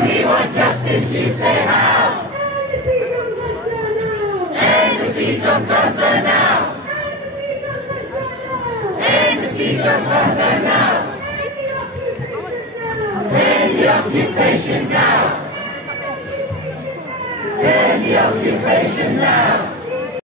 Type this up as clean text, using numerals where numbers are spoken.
We want justice, you say how? End the siege of Gaza now. End the siege of Gaza now. End the occupation now. End the occupation now.